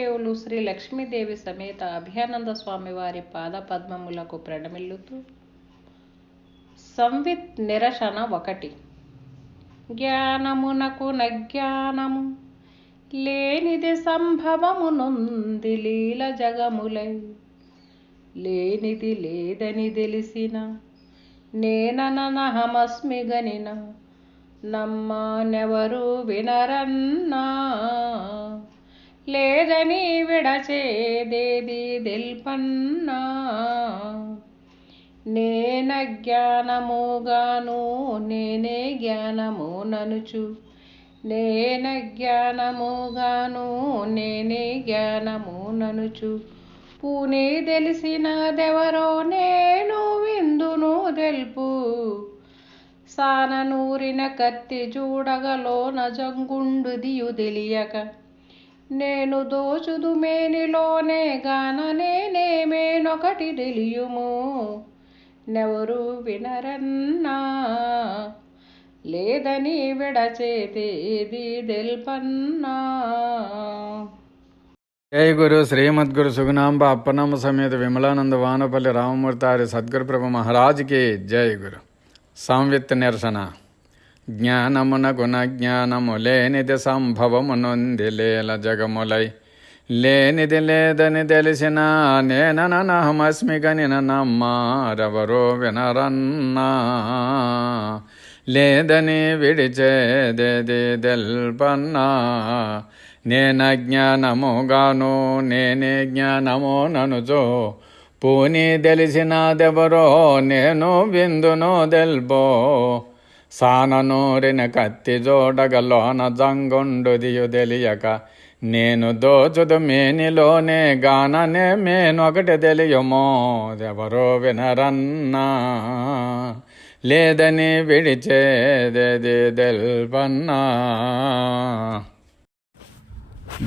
గురుదేవులు శ్రీ లక్ష్మీదేవి సమేత అభయానంద స్వామి వారి పాద పద్మములకు ప్రణమిల్లుతూ. సంవిత్ నిరసన ఒకటి. జ్ఞానమునకు నజ్ఞానము లేనిది సంభవమునుంది లీల జగములై. లేనిది లేదని తెలిసిన నేననహమస్మి గనిన నమ్మానెవరు వినరన్నా. లేదని విడచేదేది తెల్పన్నా నేన జ్ఞానముగాను నేనే జ్ఞానము ననుచు. నేన జ్ఞానముగాను నేనే జ్ఞానము ననుచు. పూనే తెలిసినదెవరో నేను విందును తెలుపు. సాననూరిన కత్తి చూడగలో నజంగుండుదియు తెలియక. నేను దోచుదు మేనిలోనే గాన నేనేమేనొకటి తెలియుము. నెవరు వినరన్నా. లేదని విడచేతేది తెల్పన్నా. జై గురు శ్రీమద్గురు సుగుణాంబ అప్పనామ సమేత విమలానంద వానపల్లి రామమూర్తారి సద్గురు ప్రభు మహారాజుకి జై గురు. సంవిత్ నిరసన. జ్ఞానమునకు జ్ఞానము లేనిది సంభవము నొంది లేల జగములై. లేనిది లేదని తెలిసిన నేననహమస్మి గనిన నమ్మారెవరో వినరన్నా. లేదని విడిచేదేది తెల్పన్నా. నేన జ్ఞానముగాను నేనే జ్ఞానము ననుజో పూని తెలిసినదెవరో నేను విందును తెల్పో. సాననూరిన కత్తి జోడగలోన జంగుండుదియు తెలియక నేను దోచుదు మేనిలోనే గాననే మేనొకటి తెలియమో ఎవరో వినరన్నా. లేదని విడిచేదేది తెల్పన్నా.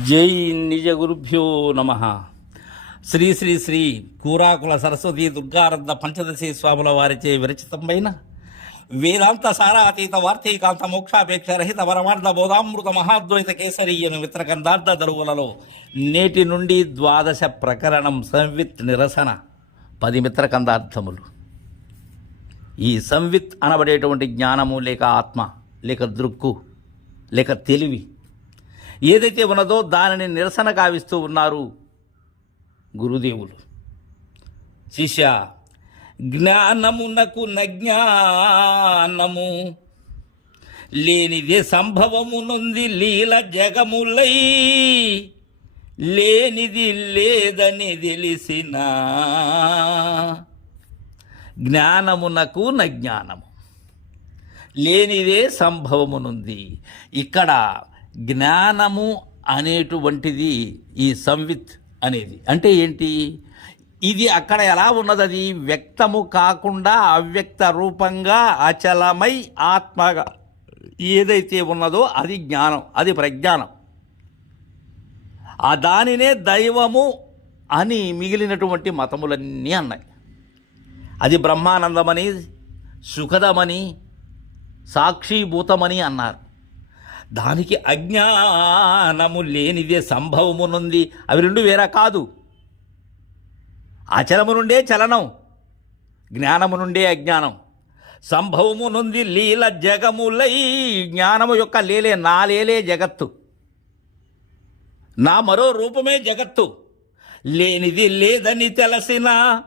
జై నిజ గురుభ్యో నమ. శ్రీ శ్రీ శ్రీ కూరాకుల సరస్వతి దుర్గానంద పంచదశి స్వాముల వారిచే విరచితమైన వేదాంత సారాతీత వార్తీకాంత మోక్షాపేక్ష రహిత పరమార్థ బోధామృత మహాద్వైత కేసరీయను మిత్రకందార్థ దరువులలో నేటి నుండి ద్వాదశ ప్రకరణం సంవిత్ నిరసన. పది మిత్రకందార్థములు. ఈ సంవిత్ అనబడేటువంటి జ్ఞానము లేక ఆత్మ లేక దృక్కు లేక తెలివి ఏదైతే ఉన్నదో దానిని నిరసన గావిస్తూ ఉన్నారు గురుదేవులు. శిష్య జ్ఞానమునకు నజ్ఞానము లేనిదే సంభవమునుంది లీల జగములై లేనిది లేదని తెలిసిన జ్ఞానమునకు నజ్ఞానము లేనిదే సంభవమునుంది. ఇక్కడ జ్ఞానము అనేటువంటిది ఈ సంవిత్ అనేది. అంటే ఏంటి? ఇది అక్కడ ఎలా ఉన్నది అది వ్యక్తము కాకుండా అవ్యక్త రూపంగా అచలమై ఆత్మగా ఏదైతే ఉన్నదో అది జ్ఞానం అది ప్రజ్ఞానం. ఆ దానినే దైవము అని మిగిలినటువంటి మతములన్నీ అన్నాయి. అది బ్రహ్మానందమని సుఖదమని సాక్షిభూతమని అన్నారు. దానికి అజ్ఞానము లేనిదే సంభవమునుంది అవి రెండు వేరే కాదు. అచలము నుండే చలనం జ్ఞానము నుండే అజ్ఞానం. సంభవము నుండి లీల జగములై జ్ఞానము యొక్క లీలే నా లేలే జగత్తు. నా మరో రూపమే జగత్తు. లేనిది లేదని తెలిసిన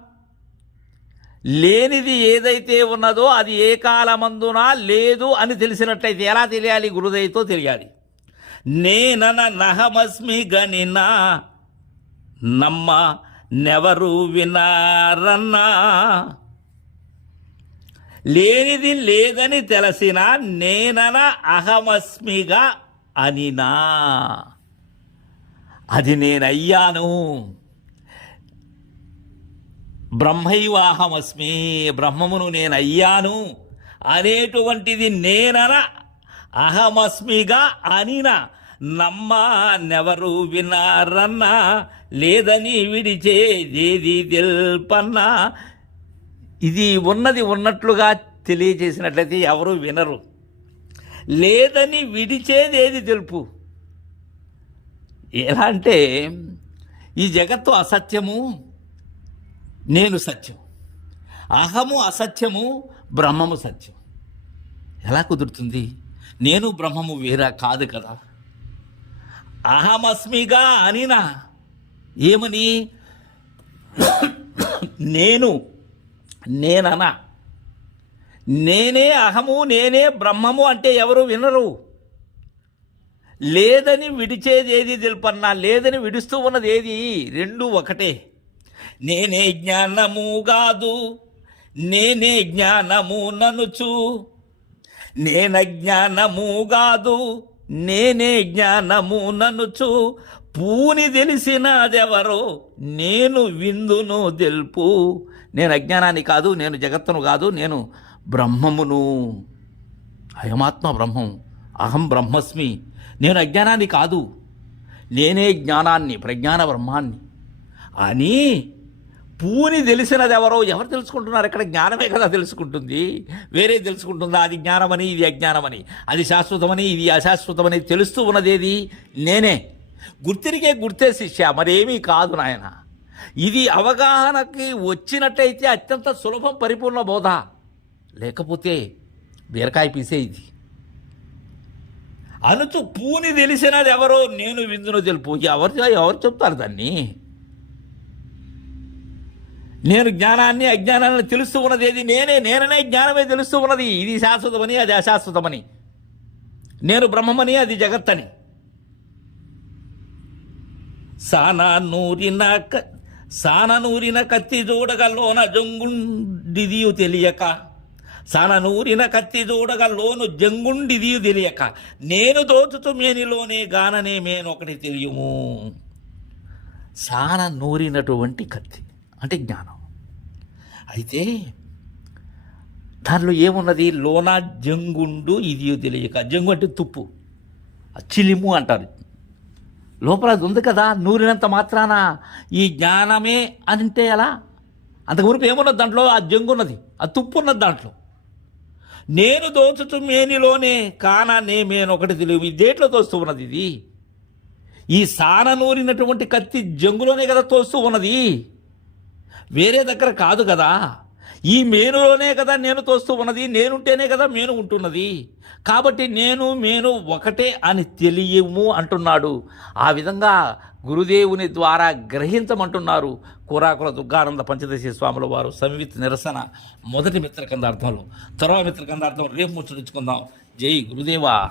లేనిది ఏదైతే ఉన్నదో అది ఏ కాలమందున లేదు అని తెలిసినట్లయితే ఎలా తెలియాలి? గురుదయతో తెలియాలి. నేనన నహమస్మి గనినా నమ్మ నెవరు వినారన్నా లేనిది లేదని తెలిసిన నేనన అహమస్మిగా అనినా? అది నేనయ్యాను. బ్రహ్మైవాహమస్మి బ్రహ్మమును నేను అయ్యాను అనేటువంటిది నేనన అహమస్మిగా అనినా. నమ్మ నెవరు వినారన్నా లేదని విడిచేదేది తెల్పన్నా. ఇది ఉన్నది ఉన్నట్లుగా తెలియజేసినట్లయితే ఎవరు వినరు. లేదని విడిచేదేది తెలుపు. ఎలా అంటే ఈ జగత్తు అసత్యము నేను సత్యం. అహము అసత్యము బ్రహ్మము సత్యం. ఎలా కుదురుతుంది? నేను బ్రహ్మము వేరా కాదు కదా. అహమస్మిగా అనినా. ఏమని? నేను నేననా. నేనే అహము నేనే బ్రహ్మము అంటే ఎవరు వినరు. లేదని విడిచేది ఏది తెలుపన్నా లేదని విడుస్తూ ఉన్నది ఏది రెండు ఒకటే. నేనే జ్ఞానము కాదు నేనే జ్ఞానము ననుచు. నేన జ్ఞానము కాదు నేనే జ్ఞానము ననుచు పూని తెలిసినదెవరో నేను విందును తెలుపు. నేను అజ్ఞానాన్ని కాదు నేను జగత్తును కాదు నేను బ్రహ్మమును. అయమాత్మ బ్రహ్మం అహం బ్రహ్మస్మి. నేను అజ్ఞానాన్ని కాదు నేనే జ్ఞానాన్ని ప్రజ్ఞాన బ్రహ్మాన్ని. అని పూని తెలిసినది ఎవరో ఎవరు తెలుసుకుంటున్నారు? ఇక్కడ జ్ఞానమే కదా తెలుసుకుంటుంది. వేరే తెలుసుకుంటుందా? అది జ్ఞానమని ఇది అజ్ఞానమని. అది శాశ్వతమని ఇది అశాశ్వతమని తెలుస్తూ ఉన్నదేది? నేనే. గుర్తిరిగే గుర్తే శిష్య మరేమీ కాదు నాయన. ఇది అవగాహనకి వచ్చినట్టయితే అత్యంత సులభం పరిపూర్ణ బోధ. లేకపోతే బీరకాయ పీసే ఇది. అనుచు పూని తెలిసినది ఎవరో నేను విందును తెలుపు. ఎవరు ఎవరు చెప్తారు దాన్ని? నేను జ్ఞానాన్ని అజ్ఞానాన్ని తెలుస్తూ ఉన్నది ఏది? నేనే నేననే జ్ఞానమే తెలుస్తూ ఉన్నది. ఇది శాశ్వతమని అది అశాశ్వతమని. నేను బ్రహ్మమని అది జగత్తని. సానా నూరిన క- సాన నూరిన కత్తి చూడగలోన జంగుండిదియు తెలియక సాన నూరిన కత్తి చూడగలోను జంగుండిదియు తెలియక నేను దోచుతు మేనిలోనే గాననే మేనొకటి తెలియము. సాన నూరినటువంటి కత్తి. అంటే జ్ఞానం. అయితే దానిలో ఏమున్నది? లోన జంగుండు ఇది తెలియక. జంగు అంటే తుప్పు. చిలిము అంటారు. లోపల అది ఉంది కదా? నూరినంత మాత్రాన ఈ జ్ఞానమే అని అంటే ఎలా? అంతకుమునుపు ఏమున్నది దాంట్లో? ఆ జంగు ఉన్నది ఆ తుప్పు ఉన్నది దాంట్లో. నేను దోచుతూ మేనిలోనే కానా నే మేనొకటి తెలియదు ఈ దేంట్లో తోస్తూ ఉన్నది ఇది? ఈ సాన నూరినటువంటి కత్తి జంగులోనే కదా తోస్తూ ఉన్నది? వేరే దగ్గర కాదు కదా. ఈ మేనులోనే కదా నేను తోస్తూ ఉన్నది నేనుంటేనే కదా మేను ఉంటున్నది. కాబట్టి నేను మేను ఒకటే అని తెలియము అంటున్నాడు. ఆ విధంగా గురుదేవుని ద్వారా గ్రహించమంటున్నారు కూరాకుల దుర్గానంద పంచదశి స్వాముల వారు. సంవిత్ నిరసన. మొదటి మిత్రకందార్థంలో తర్వాత మిత్రకందార్థం రేపు ముచ్చరించుకుందాం జై గురుదేవా.